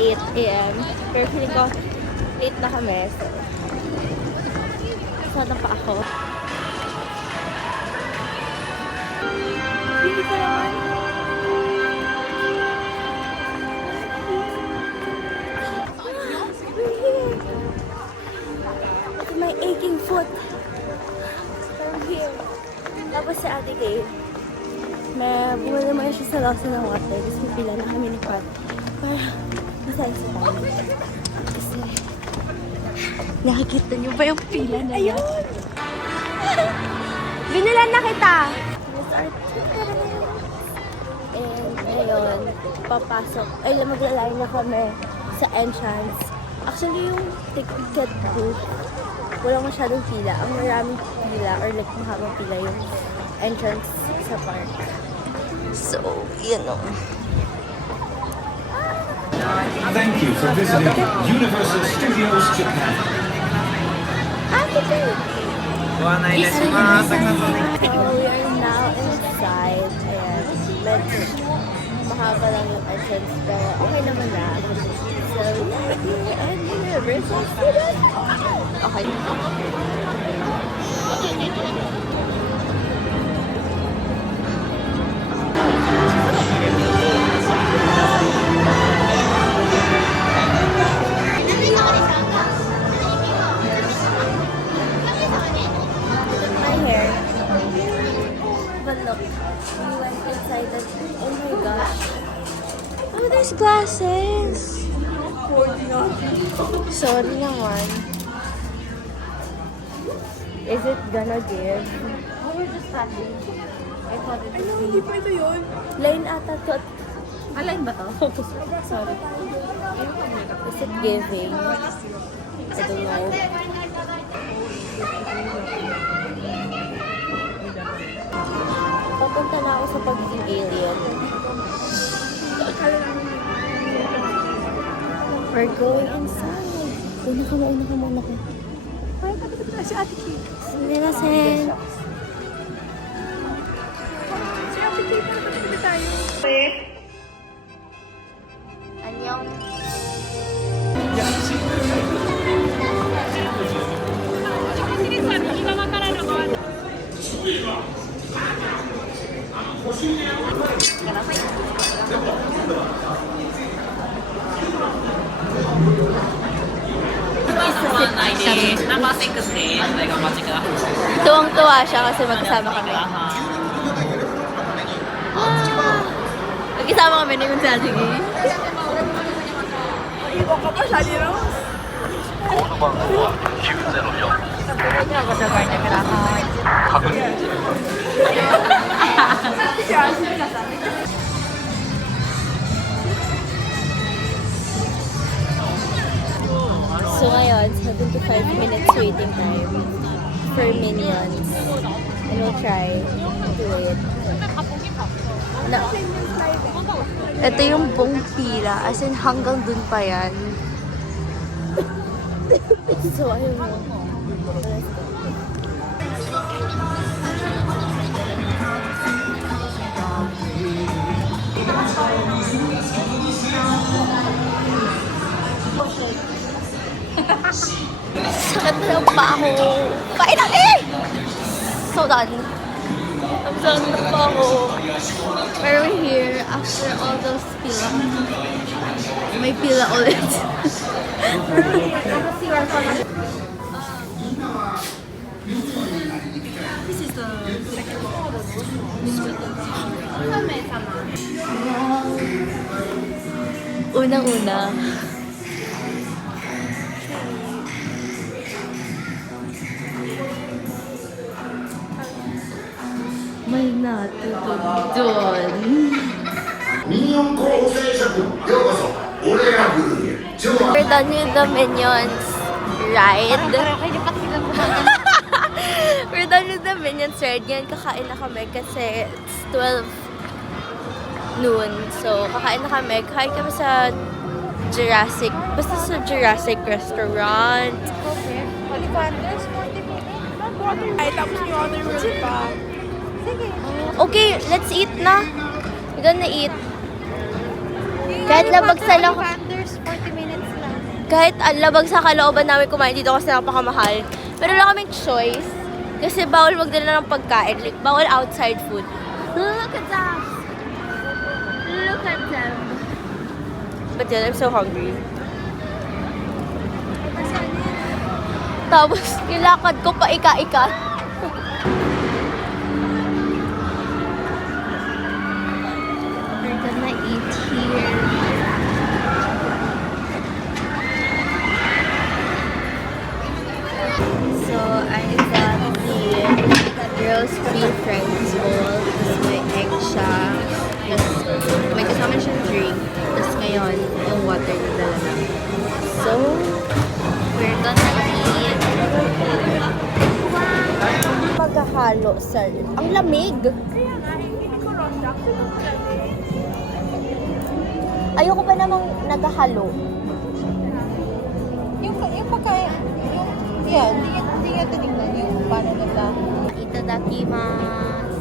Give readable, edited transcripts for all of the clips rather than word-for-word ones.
8 a.m. Pero feeling ko, late na kami. So, sana pa ako. Hindi ko naman. At my aching foot. From here. Tapos si Ate Kay, may bumili naman siya sa Lawson ng water. Tapos pipila na kami ni Pat. Para masaya sa tayo. Kasi nakikita niyo ba yung pila na yan? Binilan na kita! And ngayon, papasok. Ay, maglalay na kami sa entrance. Actually, yung ticket booth, walang masyadong pila. Ang maraming pila or like mahabang pila yung entrance sa park. So, yun o. Thank you for visiting Universal Studios Japan. So, we are now inside. Ayan. Medyo mahaba lang yung entrance pero okay naman na. So, yeah, and Universal Studios. Okay. My hair. But look, we went inside and oh my gosh. Oh, there's glasses. Sorry naman. Is it gonna give? Oh, we're just passing. I thought it was Hindi pa ito yun. line ata to. Line ba to? Sorry. Is it giving? I don't know. Papunta na ako sa pagiging alien. We're going inside. Una ka muna ko. Ay, kapit na si Ate Kay. Sinilasen. Si Ate Kay, kapit na tayo. Annyeong. Tuwang-tuwa siya kasi magkasama kami. Magkasama kami ni Kun Sajigi. Iwan ka pa siya, Rose. So ngayon, 75 minutes waiting time for Minions. And we'll try to wait. No. Ito yung buong pila, as in hanggang dun pa yan. So ayun mo. Sakit na lang pa ako. Kain na eh! So done. I'm sakit na pa ako. Pero we're here after all those pila. May pila ulit. This is the second one. Unang-una. May natutulog doon. ミニオン候補生諸君ようこそ俺が来るんや今日は We're done with the Minions ride. We're done with the Minions ride. Ngayon kakain na kami kasi it's 12 noon. So, kakain na kami. Kakain kami sa Jurassic. Basta sa Jurassic restaurant. Okay. Ollivander's 40 minutes. Ay, tapos yung other room pa. Sige. Okay, let's eat na. We're gonna eat. Kahit labag sa lang. Ollivander's 40 kahit ang labag sa kalooban namin kumain dito kasi napakamahal, pero wala kaming choice. Kasi bawal magdala ng pagkain. Like, bawal outside food. Look at them! Look at them! But then, I'm so hungry. Tapos, nilakad ko pa ika-ika. We're gonna eat here. So, I got the girls free friends bowl. Tapos may egg siya. Tapos may kasama siyang drink. Tapos ngayon, yung water na dala na. So, we're gonna eat. Maghahalo, sir. Ang lamig! Ayoko pa namang naghahalo. Yung pagkain, hindi nga tinignan yung paano nila. Itadakimasu.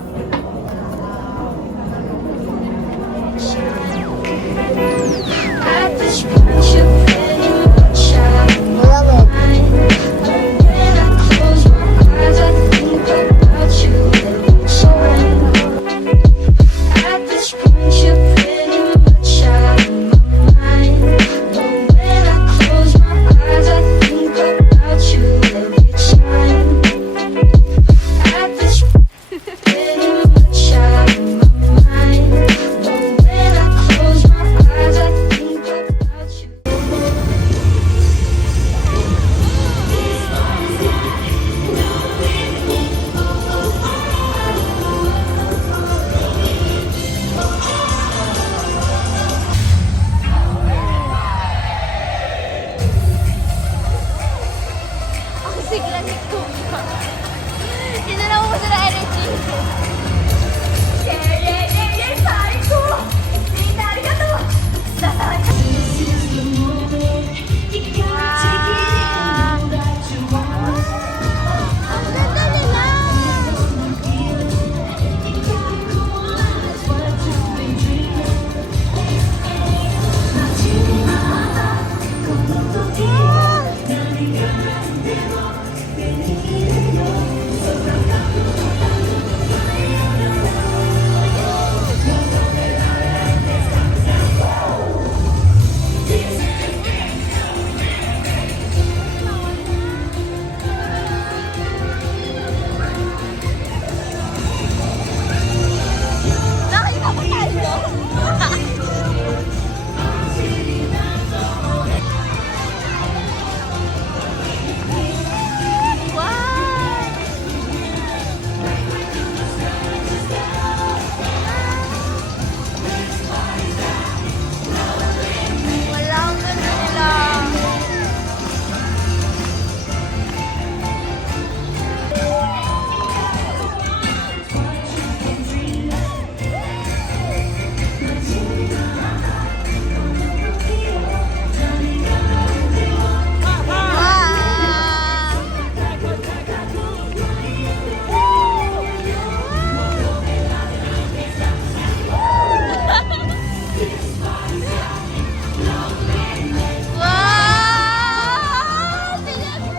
Biglang nagtumba. Sinalaw mo sa na energy. Sabi ko! Nangyari ka to! Ang ganda nila! Nakita ko tayo! Walang ganda nila. Wow! Tingnan mo!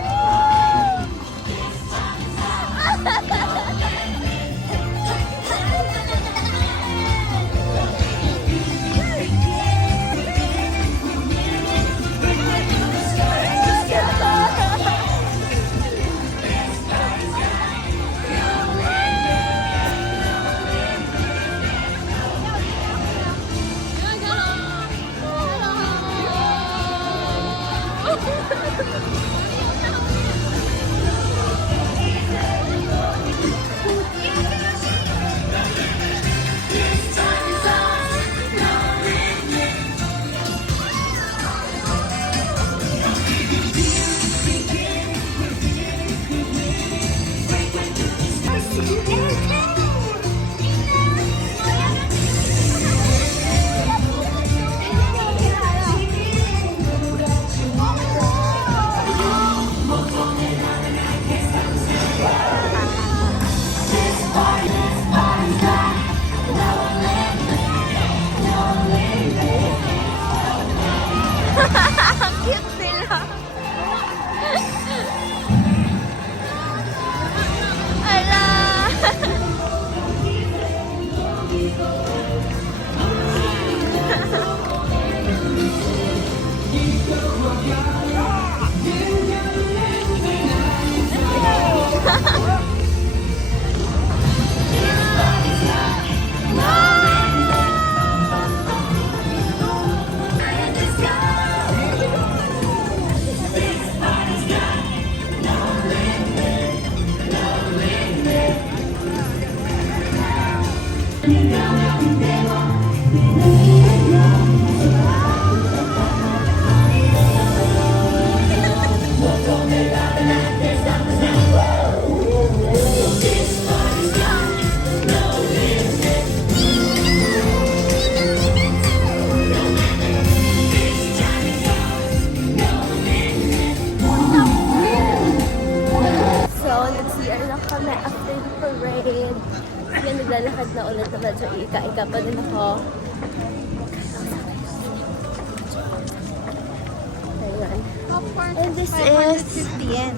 And this is 50 yen.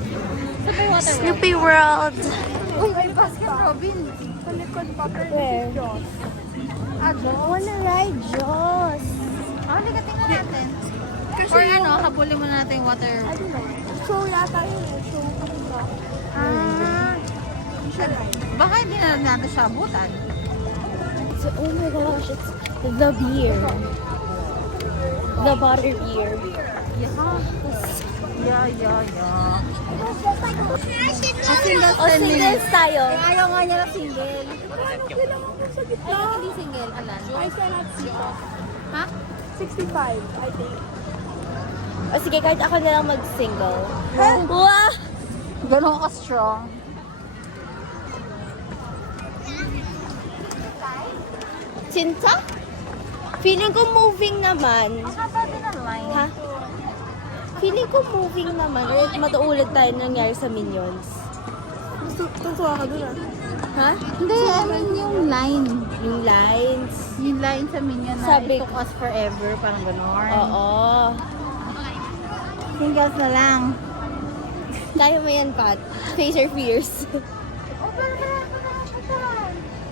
Snoopy World. Uy, may Baskin Robbins. Palikod pa, pero Where? Diyos. I wanna ride Jaws. Halika, tingnan natin. Kasi Or ano, habulin mo natin yung water. I don't know. Show yata yun. Show ka. Baka hindi na natin siya abutan. So, oh my gosh, it's the beer. The butter beer. Yeah. O singles tayo. Ayaw nga niya na single. Ay, hindi single. Alan. I cannot see. Ha? 65, I think. O sige, kahit ako na lang mag-single. Wow! Ganun ka strong. Sinta? Feeling ko moving naman. Ang haba din ang line. Ha? Feeling ko moving naman. Or matuulad tayo nangyari sa Minions. Tuntua ka dun Ha? Hindi, I mean yung line. Yung lines. Yung line sa Minion na Sabi- it took us forever. Parang gano'n. Oo. Singles na lang. Kaya mo yan, Pat. Face your fears.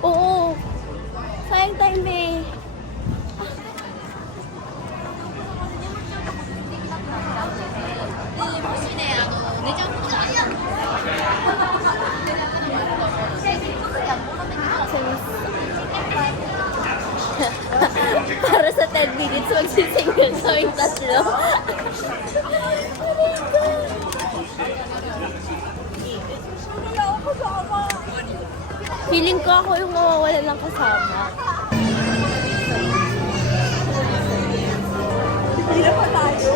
Oo. Sayang time eh. Para sa 10 minutes, magsisingle kaming tatlo. Feeling ko ako yung mawawala ng kasama. Hindi na pa tayo.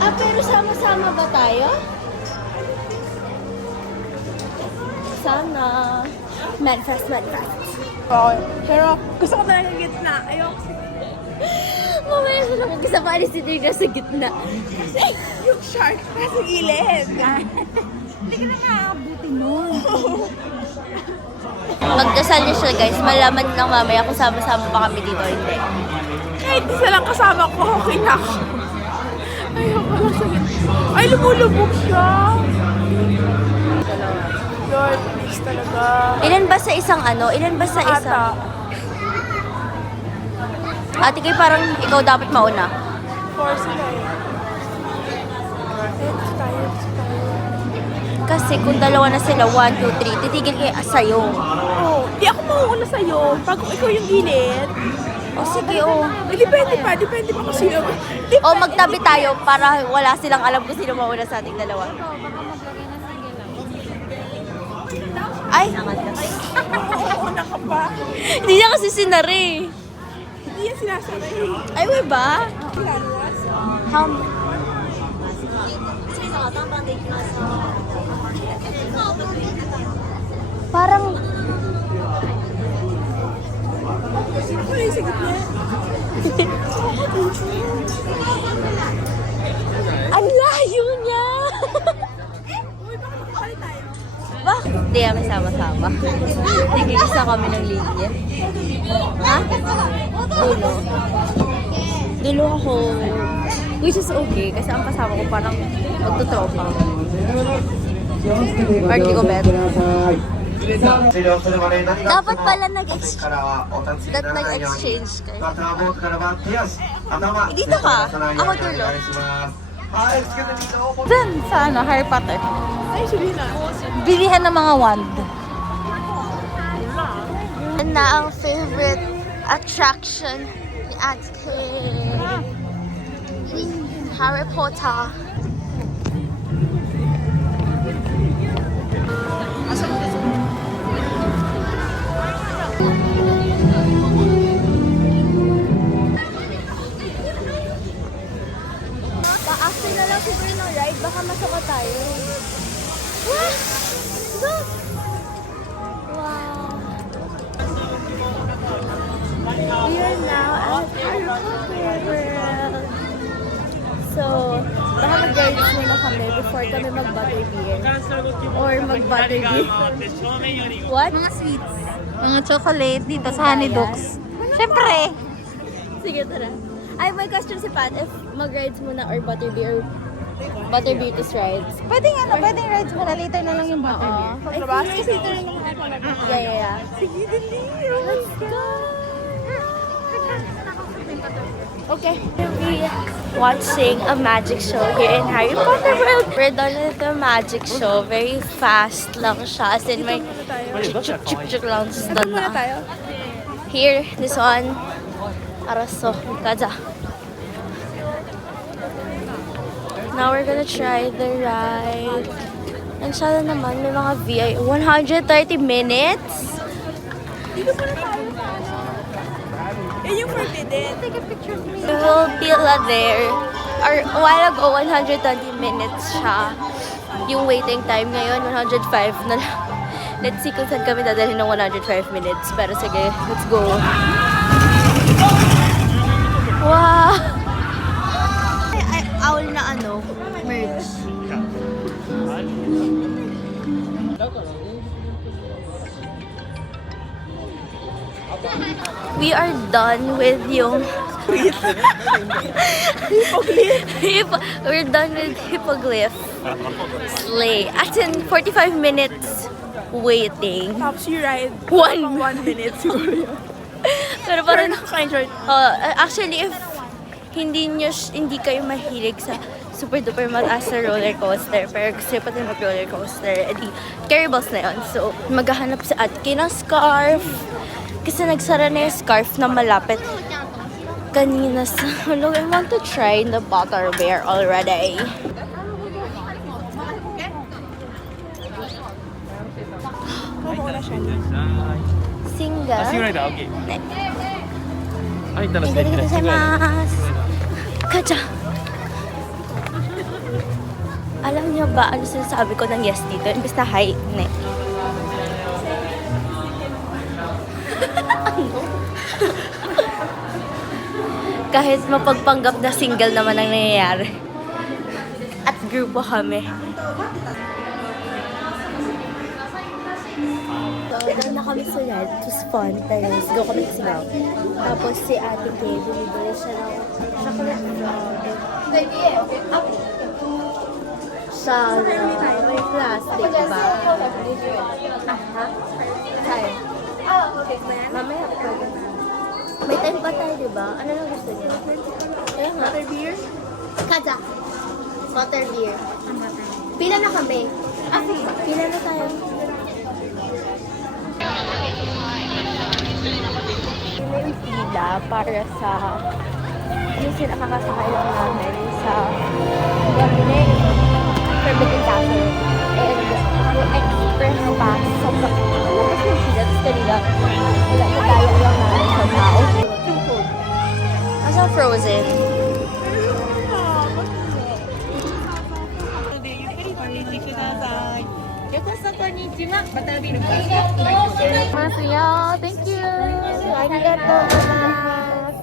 Ah, pero sama-sama ba tayo? Sana. Manifest. Pero gusto ko talaga gitna. Ayoko. Mamaya sila kung kasama ni si Dirga sa gitna. Yung shark nasa gilid. Hindi ka na naabutin nun. Magdasal niyo siya guys. Malaman lang mamaya kung sama-sama pa kami dito o hindi. Kahit isa lang kasama ko, okay na ako. Ayoko lang sa gitna. Ay, lumulubog siya. Lord, please talaga. Ilan ba sa isang ano? Ilan ba sa Ata. isang? Ate kayo parang ikaw dapat mauna. Four sila eh. Let's tayo. Kasi kung dalawa na sila, 1, 2, 3, titigil kayo sa'yo. Oh, di ako mauuna sa'yo. Pag ikaw yung gilid. O sige, o. Eh, depende pa kung sino. O magtabi tayo para wala silang alam kung sino mauna sa ating dalawa. Ay! Mauuna ka pa. Hindi niya kasi sinari. Hindi yan sinasabi. Ay, wala ba? Kinalas. Parang, Ako yung sa gitna. ang layo niya! Uy, bakit makapali tayo? Ba? Hindi kami sama-sama. Nag-iisa kami ng linya. Ha? Dulo. Dulo ako. Which is okay, kasi ang kasama ko parang magtutropa. Party ko, bet. Dapat pala nag-exchange kayo. Dito ka. Ako dulo. Dun sa ano, Harry Potter. Ay, Selena. Bilihan ng mga wand. Yan na ang favorite attraction ni Ate Kay. Harry Potter. After na lang siguro ng ride, baka masaka tayo. Wow! Look! Wow! We are now at Harry Potter World. So, baka mag-rides muna kami before kami mag-butterbeer. Or mag-butterbeer. What? Mga sweets. Mga chocolate dito sa Honey Dogs. Siyempre. Sige, tara. Ay, may question si Pat if mag-rides muna or butterbeer. Butterbeer's rides. Pwedeng rides muna. Later na lang yung Butterbeer. Paglabas? Kasi ito rin naman ako nag- Yeah. Sige, dali. Let's go! Okay, we'll be watching a magic show here in Harry Potter World. We're done with the magic show. Very fast lang siya. As in, may chuk-chuk lang. Just done Muna na. tayo. Here, this one. Araso. Kaja. Now we're gonna try the ride. And siya naman, may mga VI. 130 minutes? Dito muna tayo sa ano. Eh, yung forbidden. Take a picture of me. We will be there. Or a while ago, 120 minutes siya. Yung waiting time ngayon, 105 na lang. Let's see kung saan kami dadalhin ng 105 minutes. Pero sige, let's go. Wow! Ay, owl na ano, merge. We are done with yung we're done with Hippoglyph Sleigh. As in 45 minutes waiting. Tapos you ride. One. 1 minute siguro yun. Pero Pero parang nakaka-enjoy. actually if hindi kayo mahilig sa super duper mataas na roller coaster pero gusto nyo pa din mag roller coaster, edi carryballs na yun. So maghahanap sa Atki ng scarf kasi nagsara na yung scarf na malapit kanina sa look, I want to try the butter bear already. Muna siya. Single. 足ぐらいだ、OK。 ねはい、いただき Hindi kita sa mas. Kacha. Alam niyo ba ano sinasabi ko ng yes dito? Imbis na hi, ne. Ano? Kahit mapagpanggap na single naman ang nangyayari. At grupo kami. So, doon na kami sa ride. It was fun. Tapos, go kami sigaw. Tapos, si Ate Kay, bumibili siya ng chocolate sa may plastic ba? Tayo. Mamaya pa. May time pa tayo, di ba? Ano lang gusto niya? Kaya nga. Water beer? Kaja. Water beer. Pila na kami. Ah, sige. Pila na tayo. Yun yung pila para sa yung sinakakasakay lang namin sa Garne Forbidden Castle. And yung express pass sa labas yung sila. Tapos kanila, wala na tayo lang namin sa tao. Asa Frozen? Masaya. Thank you. Arigato.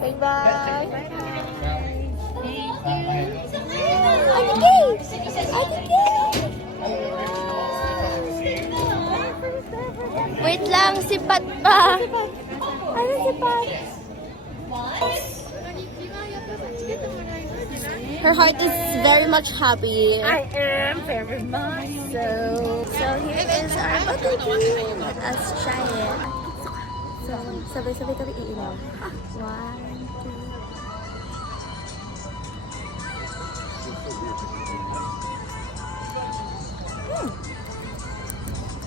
Bye-bye. Ate Kay! Ate Kay! Wait lang, si Pat pa. Ano si Pat? Her heart is very much happy. I am very much. So here is our butterbeer. Let us try it. So, sabay-sabay kami iinom. 1, 2.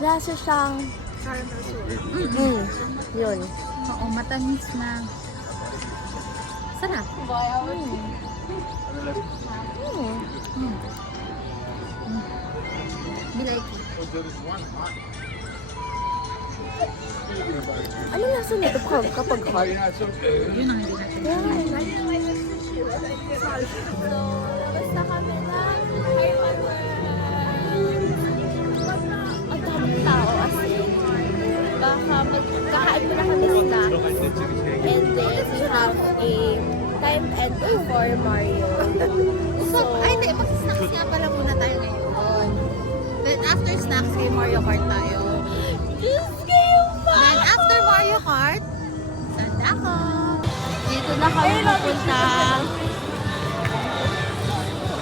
Lasa siyang... Yun. Oo, matamis na. Sarap. Bilay. Ano lasa nito kapag hot? Yun ang hindi natin. So, labas na kami na. Ang daming tao as in. Baka magkakain mo na kami snacks. And then, we have a time end for Mario. So, ay hindi, mag-snacks nga pala muna tayo ngayon. Then after snacks, kay Mario Kart tayo. Then after Mario Kart, saan ako? Dito na kami pupunta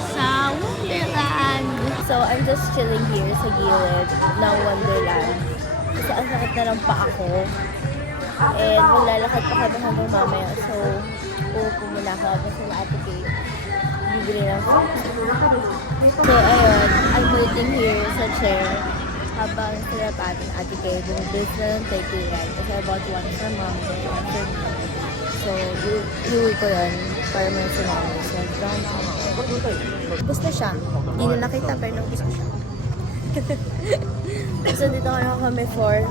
sa Wonderland. So, I'm just chilling here sa gilid ng Wonderland. Kasi ang sakit na ng paa ko. And maglalakad pa kami hanggang mamaya. So, uupo muna ako kasi na Ate Kate. Bibili ng food. So, ayun. I'm waiting here sa chair. Habang sila pa ating Ate Kate. Bumibis na ng turkey leg. Kasi I bought one for mom and one for me. So, iuwi ko yun para may sinami. So, down ako. Gusto siya. Hindi na nakita pero gusto siya. So, dito na kami for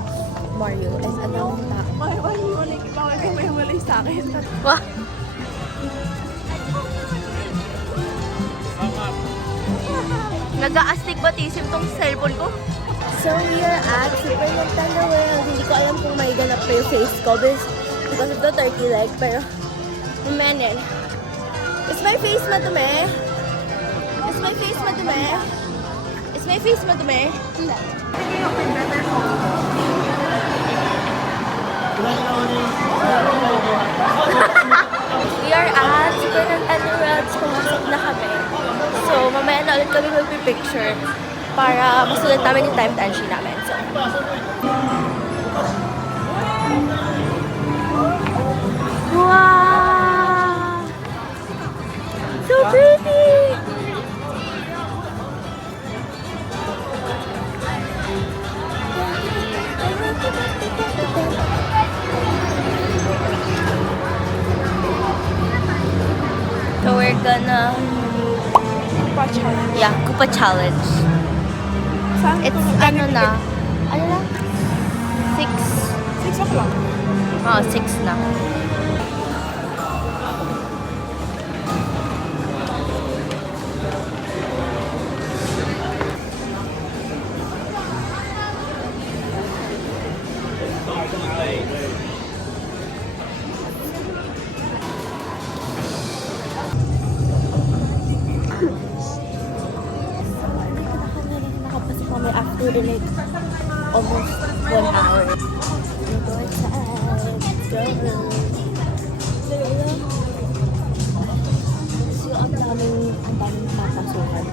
Mario. And ano na? May sa akin. Wah! Nag-a-astigmatism tong cellphone ko. So, we are at Super Nintendo World. Hindi ko alam kung may ganap pa yung face ko because of the turkey leg. Pero, umanin. Is my face madumi? Is my face madumi? Is my face madumi? We are at Super Nintendo World. Pumasok na kami. So, mamaya na ulit kami mag-picture para masulat namin yung time to entry namin. So, wow! So pretty! So we're gonna Koopa Challenge. Saan? It's ano na? 6 o'clock. Oh, 6 na. Nakapasok kami after the like almost 1 hour. Go inside. Go. So, ang daming papasukan.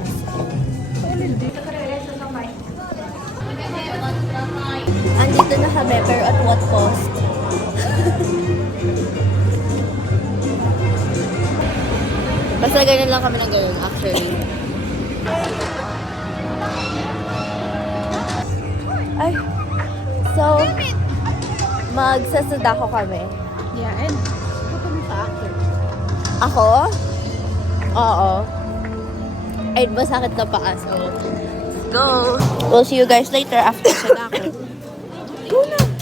Andito na kami, pero at what cost? Basta ganyan lang kami ng ganyan, actually. Ay, so, magsasudako kami. Yeah, and pupunta sa actor. Ako? Oo. Ay, masakit na paa, so, let's go! We'll see you guys later after sadako. Go na!